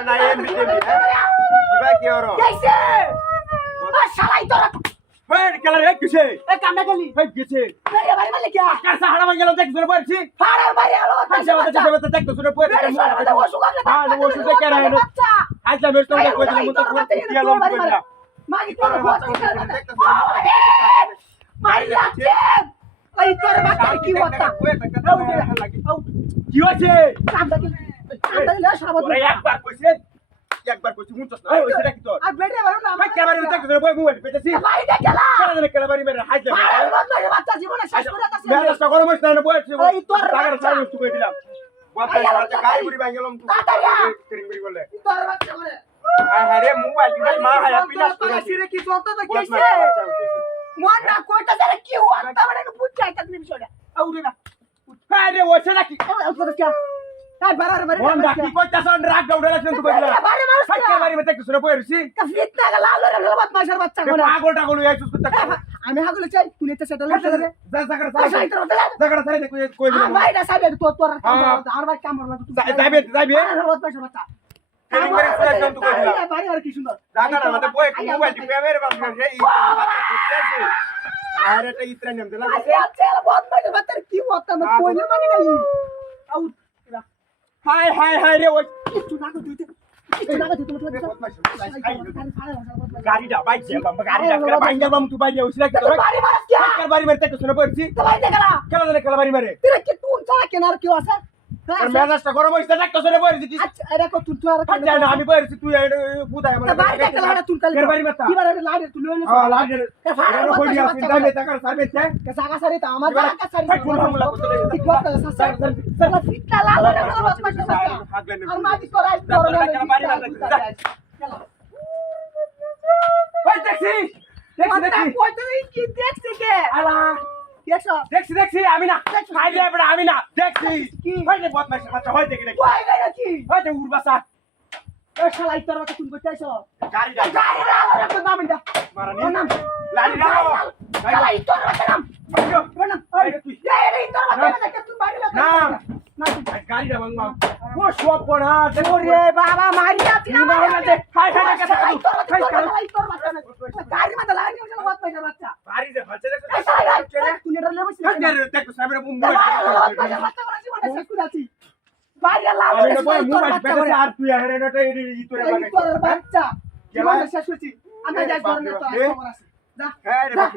না এমনি এমনি কিবা কি ওর कैसे आ शाला তোরা ওই কেলা রে কিছে এ কামনা গলি ওই কিছে মেরে বাড়ি মানে কি কার সাহারা মাঙ্গেল দেখ ধরে পড়ছি ফাড়ার বাড়ি হলো কাছে বাচ্চা দেবে দেখ ধরে পড়ছি মেরে ওষুধ লাগলে হ্যাঁ ও শুতে কে রে বাচ্চা আজ না বেশ তোমরা কই দিলাম তো দিয়া লম কইলা মাগি তোর মারি লাগছে ওই তোর বাচ্চা কি হতা কি হচ্ছে কামনা গলি কামনা সাবাত ওরে একবার কইছি মুনছস না ওই সেটা কি তোর আর বেড়ে বারো না ভাই ক্যামেরা দেখ ধরে বই মোবাইল পেতেছি বাড়িতে গেলা কেলা বাড়ি মেরে হাইতে আর বন্ধ বাচ্চা জীবনে শেষ করে দাসি মেজাজটা গরম হইছে না বইছি ওই তোর টাকার বাচ্চা। সাইজ কই দিলাম বাপরে বাচ্চা গাড়ি বুড়ি ভাঙলাম তুই কাটারিয়া। ট্রেনিং করি বলে তোর বাচ্চা করে হ্যাঁ রে মোবাইল ভাই মা হায়া পিনাস করে সিরে কি চলতো তো কেসে মন না কইতা যারা কি হতা মানে বুঝাই তা তুমি বিষয়টা আউরে না হ্যাঁ রে ওছে নাকি তোর কি তাই বারার বারে মন ডাকি কইতাছ রাগ গাউডা লাগছেন তুই কইলা বারে মারছ ভাই কে বাড়ি মতে শুনে বইরছি ফিতনা গলা আলোরে লবাত মাশার বাচ্চা কোনা পাগল টাগল হইছস করতে আমি হাগুলে চাই তুই এটা সেটা লাগতে রে যা জায়গা সাই সাইড তোর দে জায়গা সাইড কই দিলাম ভাই না সাইবে তোর আর ভাই কামড় লাগতো যাইবে লবাত মাশার বাচ্চা ট্রেনিং করে শুনে তুই কই দিলাম বাড়ি আর কি সুন্দর জায়গা না মতে বই মোবাইল টিপে মেরে বাপ এই আরে এটা ইতরা নাম দিলা আরে আচ্ছা বন্ধ মাশার বাচ্চা কি হতা না কইলে মানে নাই আউট হাই হাই হাই রে ওই কিছু না দিতে কিছু না দিতে তুমি গাড়িটা বাইক যাবাম গাড়িটা করে বাইক যাবাম তুই বাইক যাওছিস কি তোর বাড়ি মারছ কি কার বাড়ি মারতে শুনে পড়ছি ভাই দেখলা কেলা জানে কেলা বাড়ি মারে তেরা কি তুই ছাড়া কেনার কি আছে আর মেজাজটা গরম হইছে দেখ তো শুনে পড়ছি কি আচ্ছা এরা কো তুই আর আচ্ছা না আমি পড়ছি তুই বুদাই আমার বাড়ি দেখলা না তুই কালি কের বাড়ি মারতা কি বারে লাড়ে তুই লইলে হ্যাঁ লাগে এর কই দিয়া সিন দামে টাকার সামনে তে জায়গা সারি তা আমার জায়গা সারি ভাই কোন মামলা করতে লাগে কি কথা সাসা সারা ফিটলা লাল রে বাস মাস আর মাটি করাই তোর ওই ট্যাক্সি ট্যাক্সি কই তুই কি দেখছিস কে আলা দেখছো ট্যাক্সি আমি না খাই দে বড় আমি না ট্যাক্সি কি? হয় রে বদমাশ বাচ্চা হয় দেখি নাকি কই গেল কি হয় রে উড়বাসা এ শালা ইতর কথা তুমি কইতাছো গাড়িটা গাড়ি লাল রে তো নাম দা মারানি নাম লাড়ি দাও শালা ইতর কথা নাম নাম এই ইতর কথা তুই বাড়ি লাগা না না গাড়িটা ভাঙবা ও সব পড়া ওরে বাবা মারিয়া কি না হলে দে হাই হাই কথা গাড়ি মাথা লাগি ওটা বাত পাইছে বাচ্চা গাড়ি দে ভালছে দেখো এই শালা তুই নেড়া লেবছিস হাজার দেখো সামনে বুম বাড়ি লাল আমি না বই মোবাইল পেতে আর তুই হেরে নটা ই তোরে বানাই বাচ্চা কেমন শেষ হইছি আমি যাই করনে তো খবর আছে যা হ্যাঁ রে বাপ